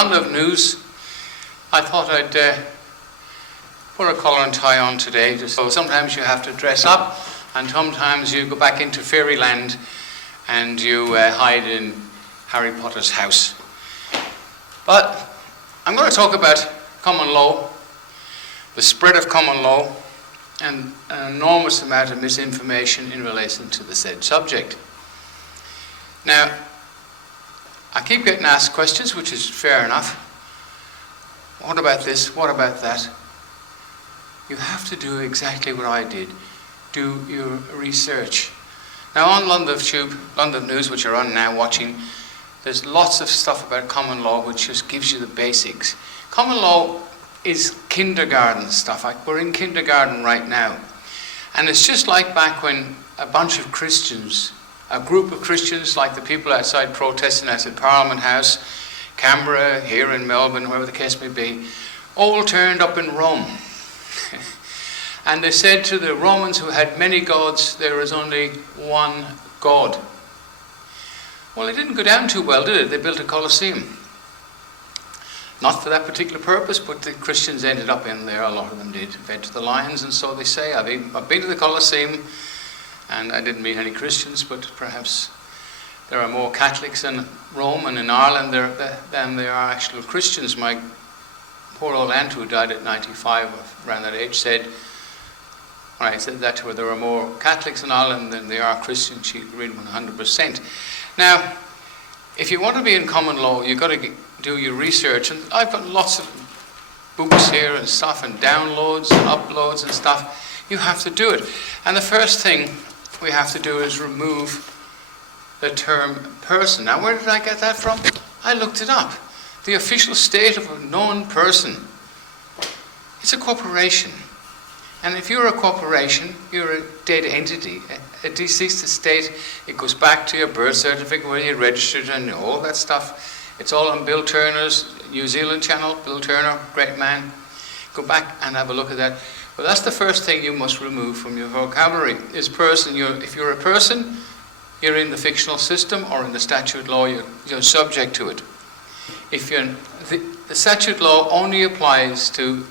London News, I thought I'd put a collar and tie on today. So sometimes you have to dress up, and sometimes you go back into fairyland and you hide in Harry Potter's house. But I'm going to talk about common law, the spread of common law, and an enormous amount of misinformation in relation to the said subject. Now, I keep getting asked questions, which is fair enough. What about this? What about that? You have to do exactly what I did. Do your research. Now on London News, which you're on now watching, there's lots of stuff about common law which just gives you the basics. Common law is kindergarten stuff. We're in kindergarten right now. And it's just like back when a bunch of Christians, a group of Christians like the people outside protesting outside Parliament House, Canberra, here in Melbourne, wherever the case may be, all turned up in Rome. And they said to the Romans, who had many gods, there is only one God. Well, it didn't go down too well, did it? They built a Colosseum. Not for that particular purpose, but the Christians ended up in there, a lot of them did, fed to the lions, and so they say. I've been to the Colosseum, and I didn't meet any Christians, but perhaps there are more Catholics in Rome and in Ireland than there are actual Christians. My poor old aunt, who died at 95, around that age, said, when I said that to her, there are more Catholics in Ireland than there are Christians. She agreed 100%. Now, if you want to be in common law, you've got to do your research. And I've got lots of books here and stuff, and downloads and uploads and stuff. You have to do it. And the first thing we have to do is remove the term person. Now, where did I get that from? I looked it up. The official state of a known person. It's a corporation. And if you're a corporation, you're a data entity. A deceased estate, it goes back to your birth certificate where you registered and all that stuff. It's all on Bill Turner's New Zealand channel. Bill Turner, great man. Go back and have a look at that. Well, that's the first thing you must remove from your vocabulary, is person. If you're a person, you're in the fictional system, or in the statute law, you're subject to it. If the statute law only applies to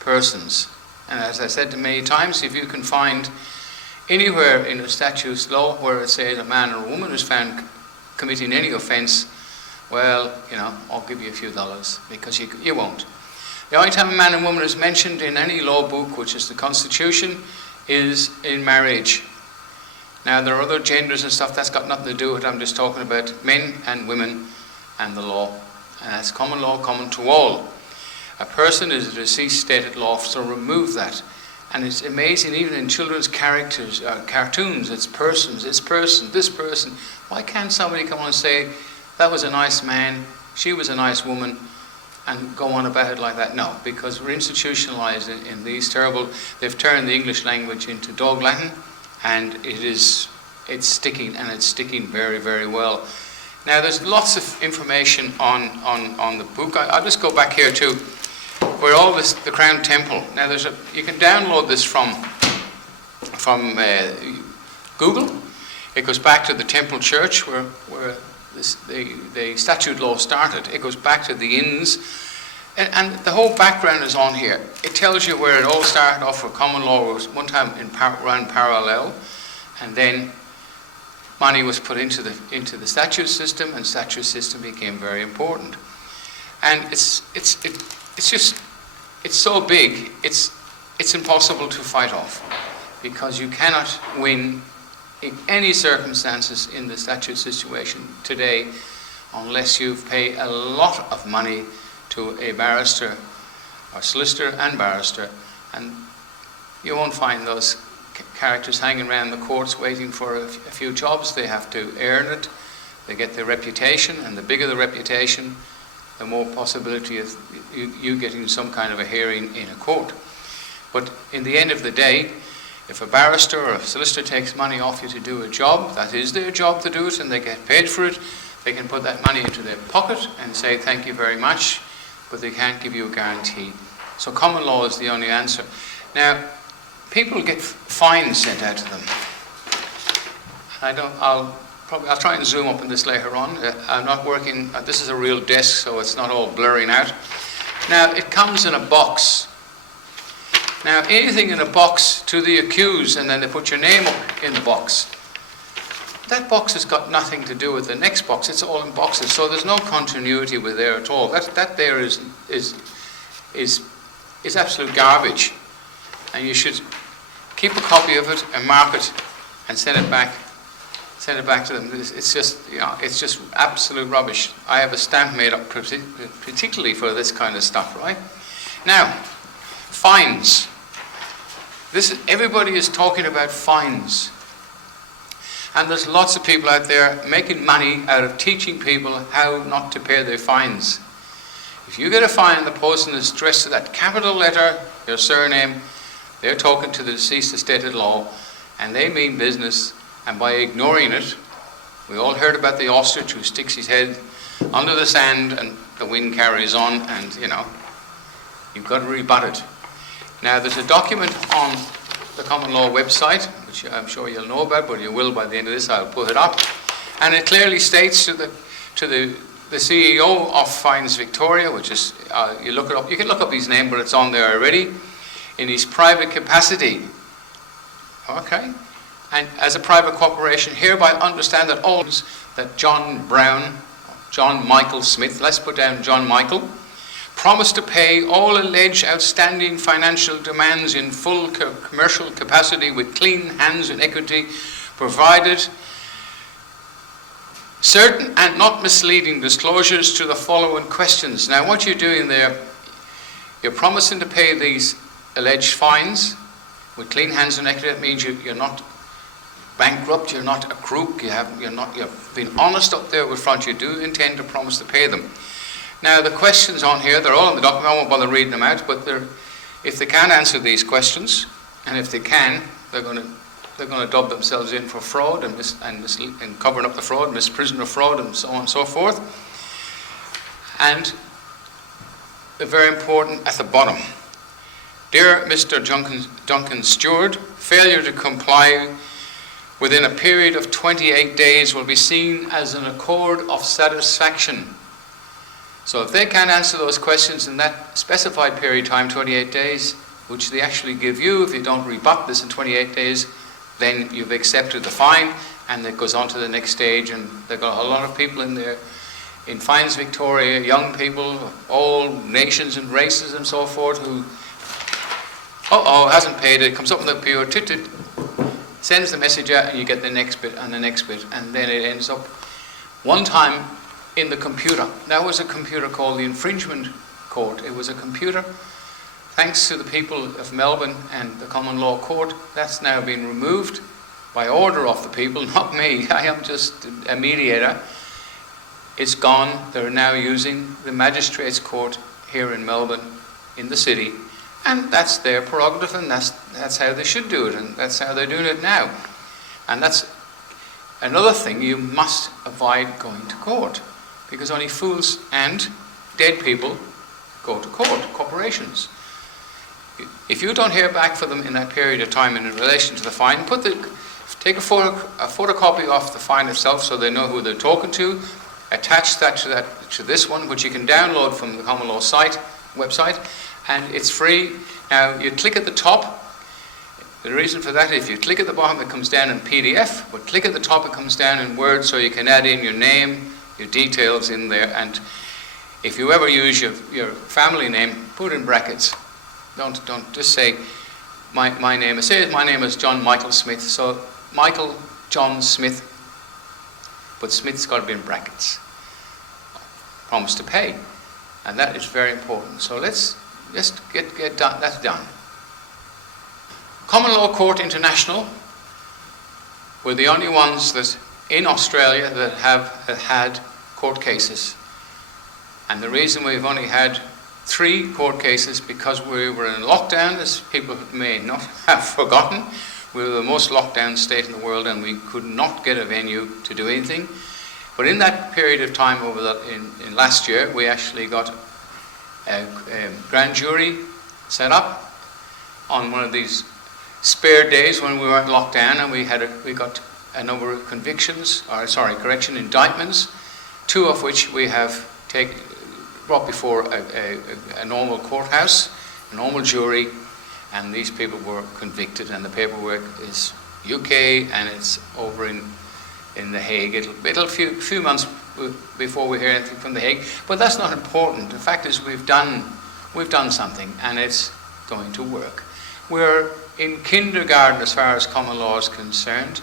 persons. And as I said many times, if you can find anywhere in a statute law where it says a man or a woman is found committing any offence, well, I'll give you a few dollars, because you won't. The only time a man and woman is mentioned in any law book, which is the Constitution, is in marriage. Now, there are other genders and stuff, that's got nothing to do with it. I'm just talking about men and women and the law. And that's common law, common to all. A person is a deceased state at law, so remove that. And it's amazing, even in children's cartoons, it's persons, this person. Why can't somebody come on and say, that was a nice man, she was a nice woman, and go on about it like that? No, because we're institutionalized in these terrible, they've turned the English language into dog Latin, and it's sticking, and it's sticking very, very well. Now, there's lots of information on the book. I'll just go back here to where all this, the Crown Temple. Now, you can download this from Google. It goes back to the Temple Church where the statute law started. It goes back to the inns, and the whole background is on here. It tells you where it all started off. Where common law was one time ran parallel, and then money was put into the statute system, and statute system became very important. And it's so big, it's impossible to fight off, because you cannot win in any circumstances in the statute situation today unless you pay a lot of money to a barrister, or solicitor and barrister, and you won't find those characters hanging around the courts waiting for a few jobs. They have to earn it. They get their reputation, and the bigger the reputation, the more possibility of you getting some kind of a hearing in a court. But in the end of the day, if a barrister or a solicitor takes money off you to do a job, that is their job to do it, and they get paid for it, they can put that money into their pocket and say thank you very much, but they can't give you a guarantee. So common law is the only answer. Now, people get fines sent out to them. I'll I'll try and zoom up on this later on. I'm not working, this is a real desk, so it's not all blurring out. Now, it comes in a box. Now, anything in a box to the accused, and then they put your name up in the box. That box has got nothing to do with the next box. It's all in boxes, so there's no continuity with there at all. That there is absolute garbage, and you should keep a copy of it and mark it and send it back. Send it back to them. It's just, it's just absolute rubbish. I have a stamp made up particularly for this kind of stuff, right? Now, fines. Everybody is talking about fines. And there's lots of people out there making money out of teaching people how not to pay their fines. If you get a fine in the post and it's addressed to that capital letter, your surname, they're talking to the deceased estate at law, and they mean business. And by ignoring it, we all heard about the ostrich who sticks his head under the sand and the wind carries on, and you've got to rebut it. Now, there's a document on the Common Law website, which I'm sure you'll know about, but you will by the end of this. I'll put it up. And it clearly states to the CEO of Fines Victoria, which is, you look it up, you can look up his name, but it's on there already, in his private capacity. Okay? And as a private corporation, hereby understand that all that John Brown, John Michael Smith, let's put down John Michael, promised to pay all alleged outstanding financial demands in full commercial capacity with clean hands and equity, provided certain and not misleading disclosures to the following questions. Now, what you're doing there, you're promising to pay these alleged fines with clean hands and equity. That means you're not bankrupt, you're not a crook, you've been honest up there with front. You do intend to promise to pay them. Now, the questions on here, they're all in the document. I won't bother reading them out, but if they can't answer these questions, and if they can, they're going to dub themselves in for fraud and covering up the fraud, misprision of fraud, and so on and so forth. And very important at the bottom. Dear Mr. Duncan Stewart, failure to comply within a period of 28 days will be seen as an accord of satisfaction. So if they can't answer those questions in that specified period of time, 28 days, which they actually give you, if you don't rebut this in 28 days, then you've accepted the fine, and it goes on to the next stage. And they've got a lot of people in there, in Fines Victoria, young people, all nations and races and so forth, who, hasn't paid it, comes up in the bureau, sends the message out, and you get the next bit and the next bit, and then it ends up one time in the computer. That was a computer called the Infringement Court. It was a computer, thanks to the people of Melbourne and the Common Law Court. That's now been removed by order of the people, not me. I am just a mediator. It's gone. They're now using the Magistrates Court here in Melbourne, in the city, and that's their prerogative, and that's how they should do it, and that's how they're doing it now. And that's another thing, you must avoid going to court, because only fools and dead people go to court, corporations. If you don't hear back from them in that period of time in relation to the fine, take a photocopy of the fine itself so they know who they're talking to, attach that to this one, which you can download from the Common Law website, and it's free. Now, you click at the top. The reason for that, if you click at the bottom, it comes down in PDF, but click at the top, it comes down in Word, so you can add in your name, your details in there, and if you ever use your family name, put in brackets. Don't just say my name. Say my name is John Michael Smith, so Michael John Smith, but Smith's got to be in brackets. Promise to pay, and that is very important. So let's just get done. That's done. Common Law Court International were the only ones that in Australia that have had court cases. And the reason we've only had 3 court cases, because we were in lockdown, as people may not have forgotten. We were the most locked down state in the world, and we could not get a venue to do anything. But in that period of time in last year, we actually got a grand jury set up on one of these spare days when we weren't locked down, and we got a number of indictments, 2 of which we have brought before a normal courthouse, a normal jury, and these people were convicted, and the paperwork is UK and it's over in The Hague. It'll few months before we hear anything from The Hague, but that's not important. The fact is we've done something, and it's going to work. We're in kindergarten as far as common law is concerned.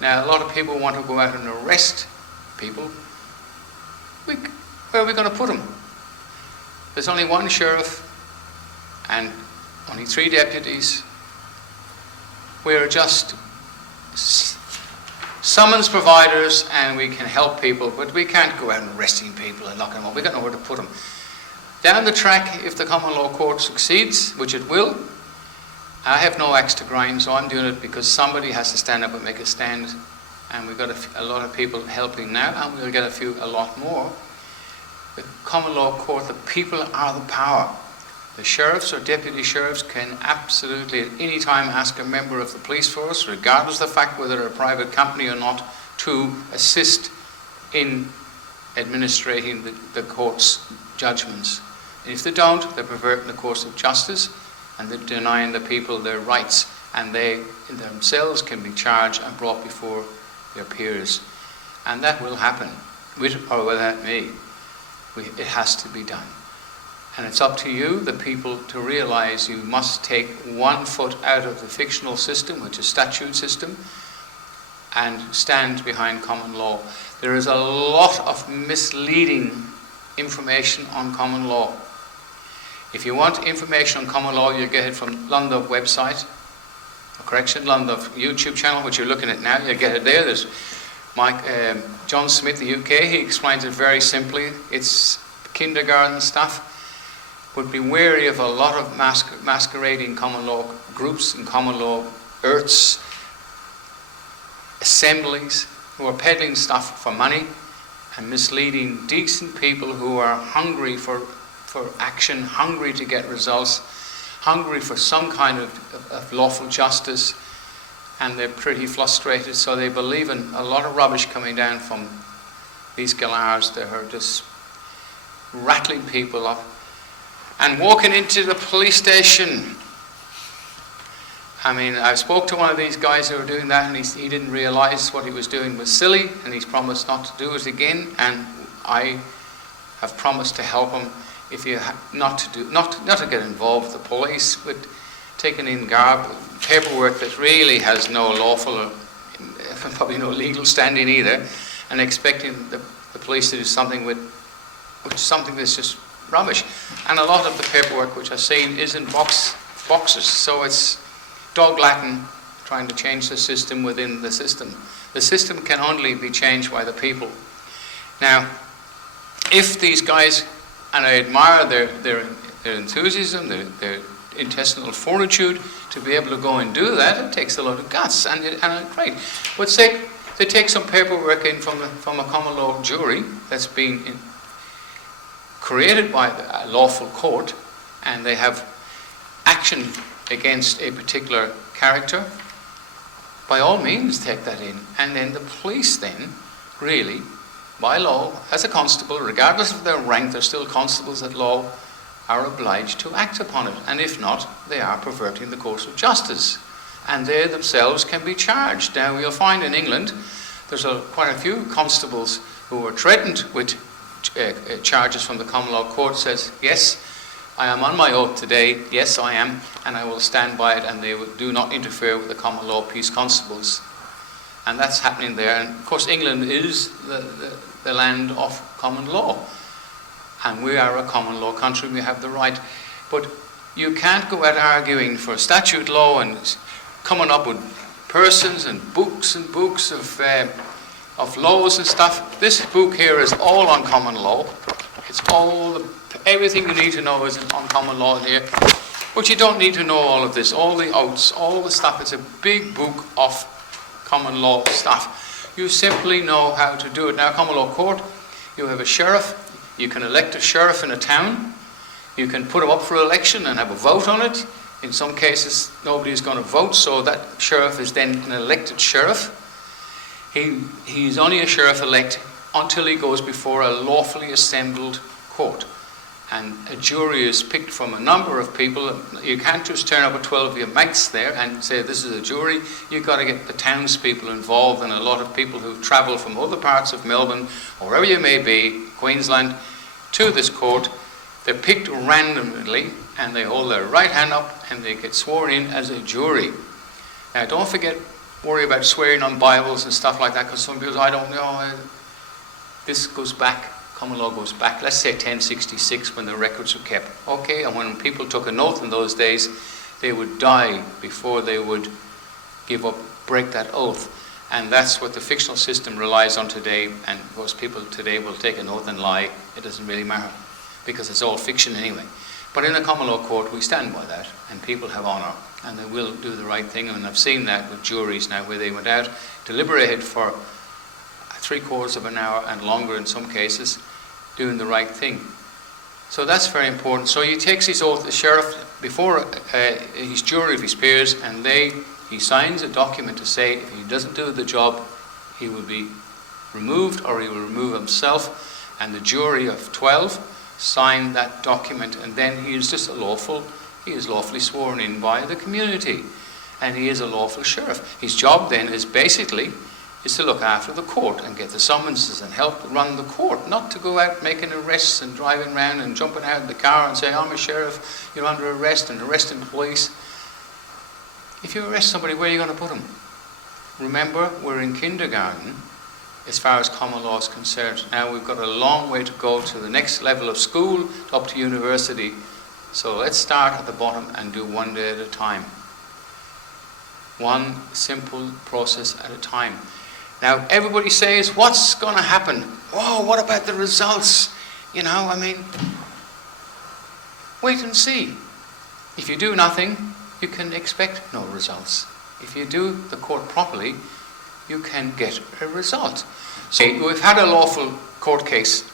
Now, a lot of people want to go out and arrest people. Where are we going to put them? There's only 1 sheriff and only 3 deputies. We're just summons providers, and we can help people, but we can't go out and arresting people and locking them up. We don't know where to put them. Down the track, if the common law court succeeds, which it will, I have no axe to grind, so I'm doing it because somebody has to stand up and make a stand, and we've got a lot of people helping now, and we'll get a lot more. The common law court, the people are the power. The sheriffs or deputy sheriffs can absolutely at any time ask a member of the police force, regardless of the fact whether they're a private company or not, to assist in administrating the court's judgments. And if they don't, they're perverting the course of justice, and they're denying the people their rights, and they themselves can be charged and brought before their peers. And that will happen, with or without me. It has to be done. And it's up to you, the people, to realize you must take 1 foot out of the fictional system, which is statute system, and stand behind common law. There is a lot of misleading information on common law. If you want information on common law, you get it from Lundov website, Lundov YouTube channel, which you're looking at now. You get it there. There's John Smith, the UK. He explains it very simply. It's kindergarten stuff. But be wary of a lot of masquerading common law groups and common law earths, assemblies, who are peddling stuff for money and misleading decent people who are hungry for action, hungry to get results, hungry for some kind of lawful justice, and they're pretty frustrated, so they believe in a lot of rubbish coming down from these galahs that are just rattling people up. And walking into the police station. I mean, I spoke to one of these guys who were doing that, and he didn't realize what he was doing was silly, and he's promised not to do it again. And I have promised to help him if you not to get involved with the police, but taking in paperwork that really has no lawful or probably no legal standing either, and expecting the police to do something with something that's just rubbish. And a lot of the paperwork which I've seen is in boxes, so it's dog Latin trying to change the system within the system. The system can only be changed by the people. Now, if these guys, and I admire their enthusiasm, their intestinal fortitude to be able to go and do that, it takes a lot of guts, and great. But say they take some paperwork in from a common law jury that's been created by a lawful court, and they have action against a particular character, by all means take that in. And then the police then, really, by law, as a constable, regardless of their rank, they're still constables at law, are obliged to act upon it. And if not, they are perverting the course of justice. And they themselves can be charged. Now, you'll find in England, there's quite a few constables who were threatened with charges from the common law court. Says, yes, I am on my oath today, yes I am, and I will stand by it, and they do not interfere with the common law peace constables. And that's happening there. And of course England is the land of common law, and we are a common law country, we have the right. But you can't go out arguing for statute law and coming up with persons and books of laws and stuff. This book here is all on common law. It's everything you need to know is on common law here. But you don't need to know all of this, all the oaths, all the stuff. It's a big book of common law stuff. You simply know how to do it. Now, common law court, you have a sheriff. You can elect a sheriff in a town. You can put him up for election and have a vote on it. In some cases, nobody is going to vote, so that sheriff is then an elected sheriff. He's only a sheriff-elect until he goes before a lawfully assembled court. And a jury is picked from a number of people. You can't just turn up with 12 of your mates there and say this is a jury. You've got to get the townspeople involved, and a lot of people who travel from other parts of Melbourne, or wherever you may be, Queensland, to this court. They're picked randomly, and they hold their right hand up and they get sworn in as a jury. Now don't worry about swearing on Bibles and stuff like that, because some people, I don't know, this goes back, common law goes back, let's say 1066, when the records were kept. Okay, and when people took an oath in those days, they would die before they would break that oath. And that's what the fictional system relies on today, and most people today will take an oath and lie. It doesn't really matter, because it's all fiction anyway. But in a common law court, we stand by that, and people have honour, and they will do the right thing. And I've seen that with juries now, where they went out, deliberated for 3/4 of an hour and longer in some cases, doing the right thing. So that's very important. So he takes his oath, the sheriff, before his jury of his peers, and he signs a document to say if he doesn't do the job, he will be removed, or he will remove himself. And the jury of 12 sign that document, and then he is lawfully sworn in by the community, and he is a lawful sheriff. His job then is to look after the court and get the summonses and help run the court, not to go out making arrests and driving around and jumping out of the car and saying, I'm a sheriff, you're under arrest, and arresting police. If you arrest somebody, where are you going to put them? Remember, we're in kindergarten as far as common law is concerned. Now we've got a long way to go to the next level of school, up to university. So let's start at the bottom and do one day at a time. One simple process at a time. Now everybody says, what's going to happen? Oh, what about the results? Wait and see. If you do nothing, you can expect no results. If you do the court properly, you can get a result. So we've had a lawful court case.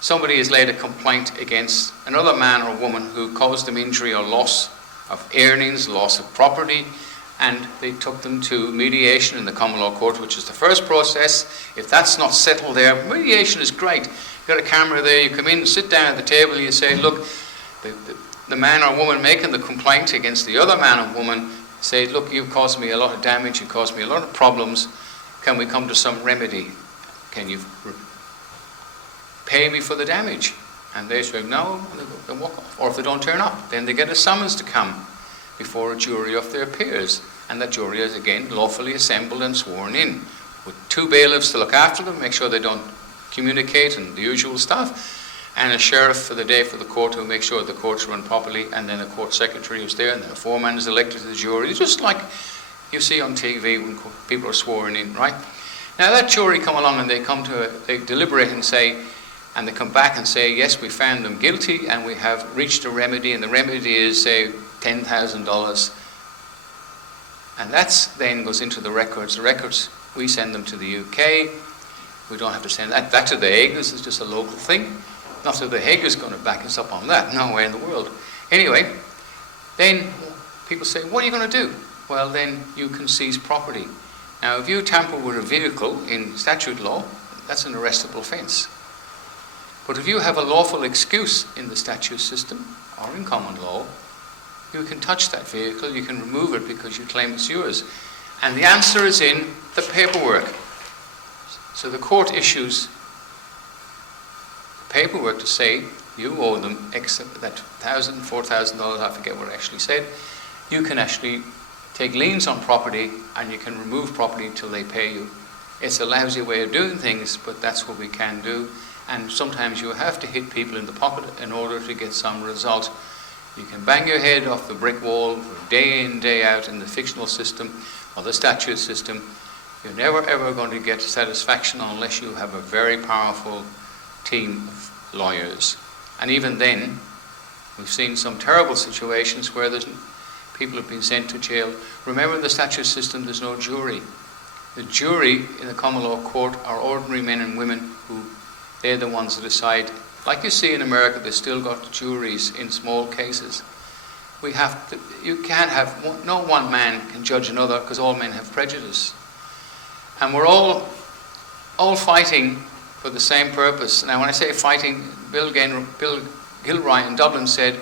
Somebody has laid a complaint against another man or woman who caused them injury or loss of earnings, loss of property, and they took them to mediation in the common law court, which is the first process. If that's not settled there, mediation is great. You've got a camera there, you come in, sit down at the table, and you say, look, the man or woman making the complaint against the other man or woman say, look, you've caused me a lot of damage, you've caused me a lot of problems, can we come to some remedy? Can you pay me for the damage? And they say, no, they walk off. Or if they don't turn up, then they get a summons to come before a jury of their peers. And that jury is again lawfully assembled and sworn in, with 2 bailiffs to look after them, make sure they don't communicate and the usual stuff, and a sheriff for the day for the court who makes sure the court's run properly, and then a court secretary who's there, and then a foreman is elected to the jury, just like you see on TV when people are sworn in, right? Now that jury come along and they deliberate and say, and they come back and say, yes, we found them guilty and we have reached a remedy, and the remedy is, say, $10,000. And that then goes into the records. The records, we send them to the UK. We don't have to send that to the Hague. This is just a local thing. Not that the Hague is going to back us up on that. No way in the world. Anyway, then people say, what are you going to do? Well, then you can seize property. Now, if you tamper with a vehicle in statute law, that's an arrestable offence. But if you have a lawful excuse in the statute system or in common law, you can touch that vehicle, you can remove it because you claim it's yours. And the answer is in the paperwork. So the court issues paperwork to say you owe them that $1,000, $4,000, I forget what it actually said. You can actually take liens on property and you can remove property until they pay you. It's a lousy way of doing things, but that's what we can do. And sometimes you have to hit people in the pocket in order to get some result. You can bang your head off the brick wall day in, day out in the fictional system or the statute system. You're never ever going to get satisfaction unless you have a very powerful team of lawyers. And even then, we've seen some terrible situations where people have been sent to jail. Remember, in the statute system, there's no jury. The jury in the common law court are ordinary men and women who they're the ones that decide. Like you see in America, they've still got juries in small cases. You can't have, no one man can judge another because all men have prejudice. And we're all all fighting for the same purpose. Now when I say fighting, Bill Gilroy in Dublin said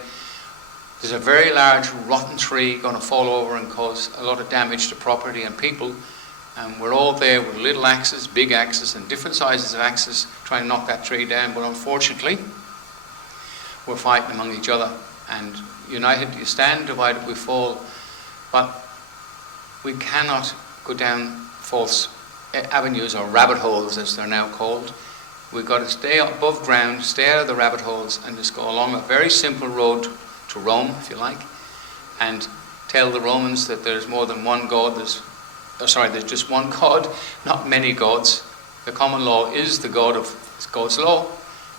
there's a very large rotten tree going to fall over and cause a lot of damage to property and people, and we're all there with little axes, big axes and different sizes of axes trying to knock that tree down, but unfortunately we're fighting among each other, and united you stand, divided we fall. But we cannot go down false avenues, or rabbit holes as they're now called. We've got to stay above ground, stay out of the rabbit holes, and just go along a very simple road to Rome, if you like, and tell the Romans that there's more than one God. There's just one God, not many gods. The common law is the God of God's law,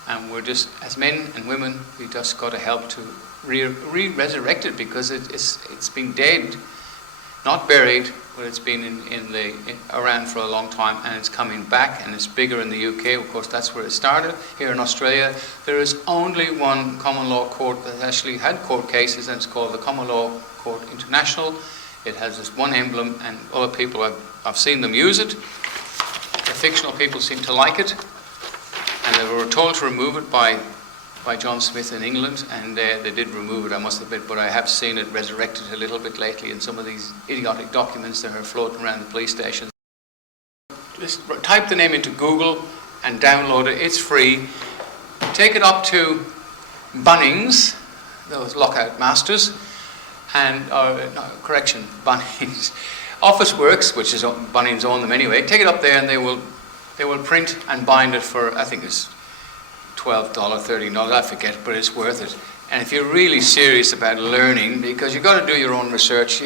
and we're just, as men and women, we just got to help to re-resurrect it, because it's been dead, not buried, but it's been around for a long time, and it's coming back, and it's bigger in the UK. Of course, that's where it started. Here in Australia, there is only one common law court that actually had court cases, and it's called the Common Law Court International. It has this one emblem, and other people, I've seen them use it. The fictional people seem to like it, and they were told to remove it by John Smith in England, and they did remove it, I must admit, but I have seen it resurrected a little bit lately in some of these idiotic documents that are floating around the police stations. Just type the name into Google and download it. It's free. Take it up to Bunnings, those lockout masters, and Bunnings. Officeworks, which is Bunnings own them anyway. Take it up there, and they will print and bind it for, I think it's $12, $13, I forget, but it's worth it. And if you're really serious about learning, because you've got to do your own research.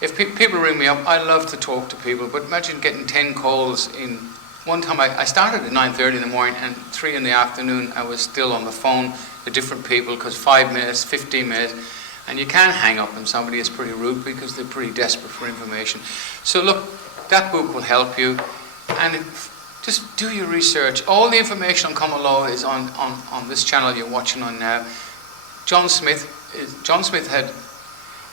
If people ring me up, I love to talk to people, but imagine getting 10 calls in one time. I started at 9:30 in the morning, and 3 in the afternoon I was still on the phone to different people, because 5 minutes, 15 minutes, and you can't hang up when somebody is pretty rude, because they're pretty desperate for information. So look, that book will help you, and just do your research. All the information on common law is on this channel you're watching on now. John Smith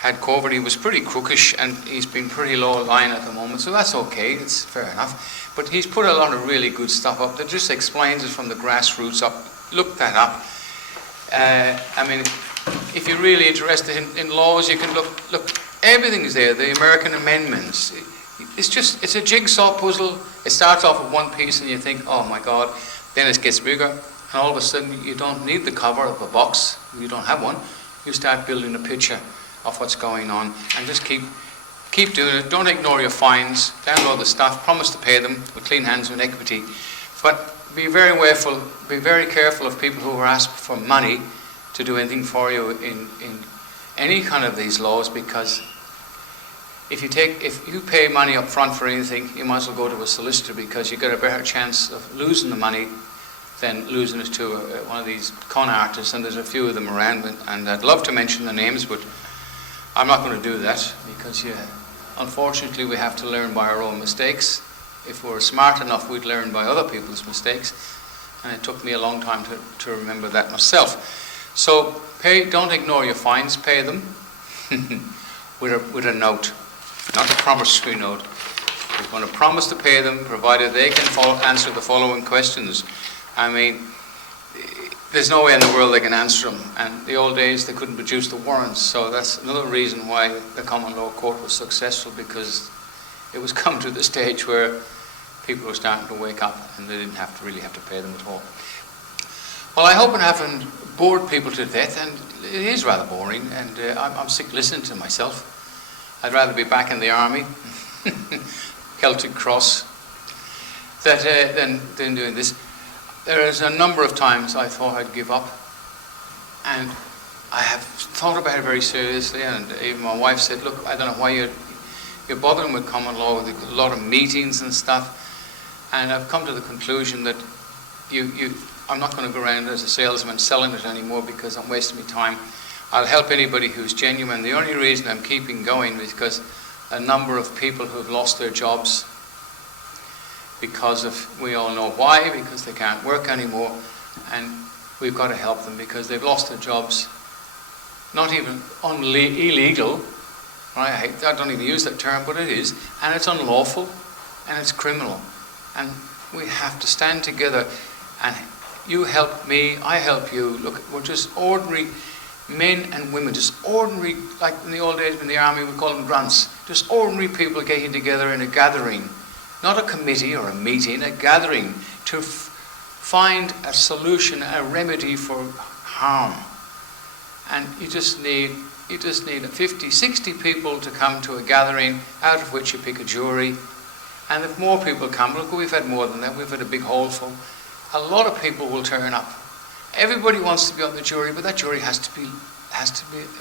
had COVID. He was pretty crookish, and he's been pretty low line at the moment, so that's okay, it's fair enough. But he's put a lot of really good stuff up that just explains it from the grassroots up. Look that up. I mean, if you're really interested in laws, you can look, everything's there, the American amendments. It's a jigsaw puzzle. It starts off with one piece and you think, oh my God, then it gets bigger, and all of a sudden you don't need the cover of a box, you don't have one. You start building a picture of what's going on, and just keep doing it. Don't ignore your fines, download the stuff, promise to pay them with clean hands and equity. But be very careful of people who are asked for money to do anything for you in any kind of these laws, because if you pay money up front for anything, you might as well go to a solicitor, because you get a better chance of losing the money than losing it to one of these con artists, and there's a few of them around, and I'd love to mention the names, but I'm not going to do that, because unfortunately we have to learn by our own mistakes. If we were smart enough, we'd learn by other people's mistakes, and it took me a long time to remember that myself. So don't ignore your fines, pay them with a note. Not a promissory note. You're going to promise to pay them, provided they can answer the following questions. I mean, there's no way in the world they can answer them. And the old days, they couldn't produce the warrants. So that's another reason why the common law court was successful, because it was come to the stage where people were starting to wake up, and they didn't really have to pay them at all. Well, I hope I haven't bored people to death, and it is rather boring, and I'm sick listening to myself. I'd rather be back in the army, Celtic Cross, than doing this. There is a number of times I thought I'd give up, and I have thought about it very seriously, and even my wife said, look, I don't know why you're bothering with common law, with a lot of meetings and stuff, and I've come to the conclusion that I'm not going to go around as a salesman selling it anymore, because I'm wasting my time. I'll help anybody who's genuine. The only reason I'm keeping going is because a number of people who've lost their jobs we all know why, because they can't work anymore, and we've got to help them because they've lost their jobs. Not even illegal, right? I don't even use that term, but it is, and it's unlawful, and it's criminal. And We have to stand together, and you help me, I help you. Look, we're just ordinary men and women, just ordinary, like in the old days in the army we call them grunts, just ordinary people getting together in a gathering, not a committee or a meeting, a gathering to find a solution, a remedy for harm. And you just need 50, 60 people to come to a gathering, out of which you pick a jury. And if more people come, look, we've had more than that, we've had a big hall full, a lot of people will turn up. Everybody wants to be on the jury, but that jury has to be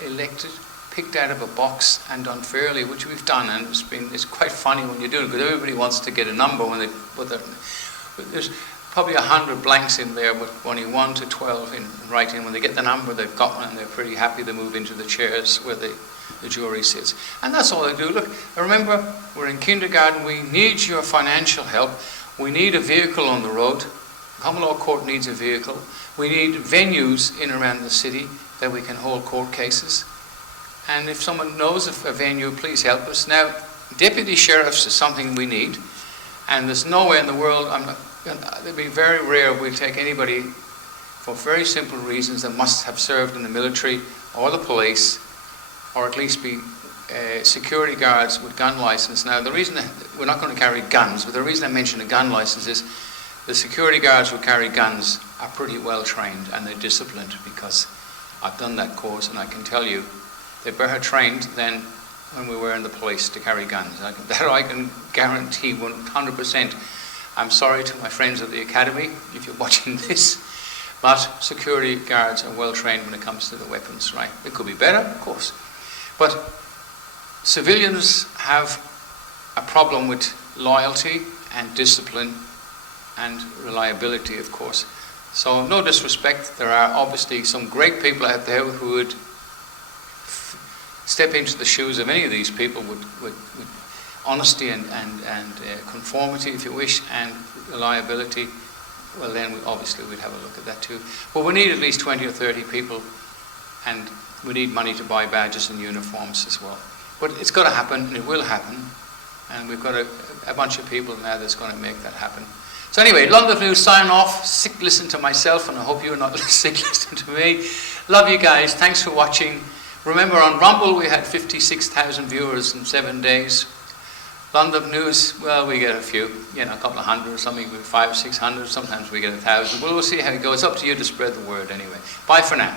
elected, picked out of a box and done fairly, which we've done, and it's quite funny when you do it, because everybody wants to get a number when they put their, there's probably 100 blanks in there, but only 1 to 12 in writing. When they get the number, they've got one, and they're pretty happy to move into the chairs where the jury sits. And that's all they do. Look, remember, we're in kindergarten, we need your financial help. We need a vehicle on the road. Common Law Court needs a vehicle. We need venues in around the city that we can hold court cases. And if someone knows of a venue, please help us. Now, deputy sheriffs is something we need, and there's no way in the world, it'd be very rare we'll take anybody for very simple reasons that must have served in the military or the police, or at least be security guards with gun license. Now, the reason that we're not going to carry guns, but the reason I mention a gun license is the security guards who carry guns are pretty well trained and they're disciplined, because I've done that course and I can tell you they're better trained than when we were in the police to carry guns. That I can guarantee 100%. I'm sorry to my friends at the academy if you're watching this, but security guards are well trained when it comes to the weapons, right? It could be better, of course. But civilians have a problem with loyalty and discipline and reliability, of course. So no disrespect, there are obviously some great people out there who would step into the shoes of any of these people with honesty and conformity, if you wish, and reliability. Well, then we'd have a look at that too. But we need at least 20 or 30 people, and we need money to buy badges and uniforms as well. But it's got to happen, and it will happen, and we've got a bunch of people now that's going to make that happen. So anyway, London News sign off. Sick listen to myself, and I hope you're not sick listen to me. Love you guys. Thanks for watching. Remember, on Rumble we had 56,000 viewers in 7 days. London News, well, we get a few, a couple of hundred or something, 500 or 600. Sometimes we get 1,000. Well, we'll see how it goes. It's up to you to spread the word anyway. Bye for now.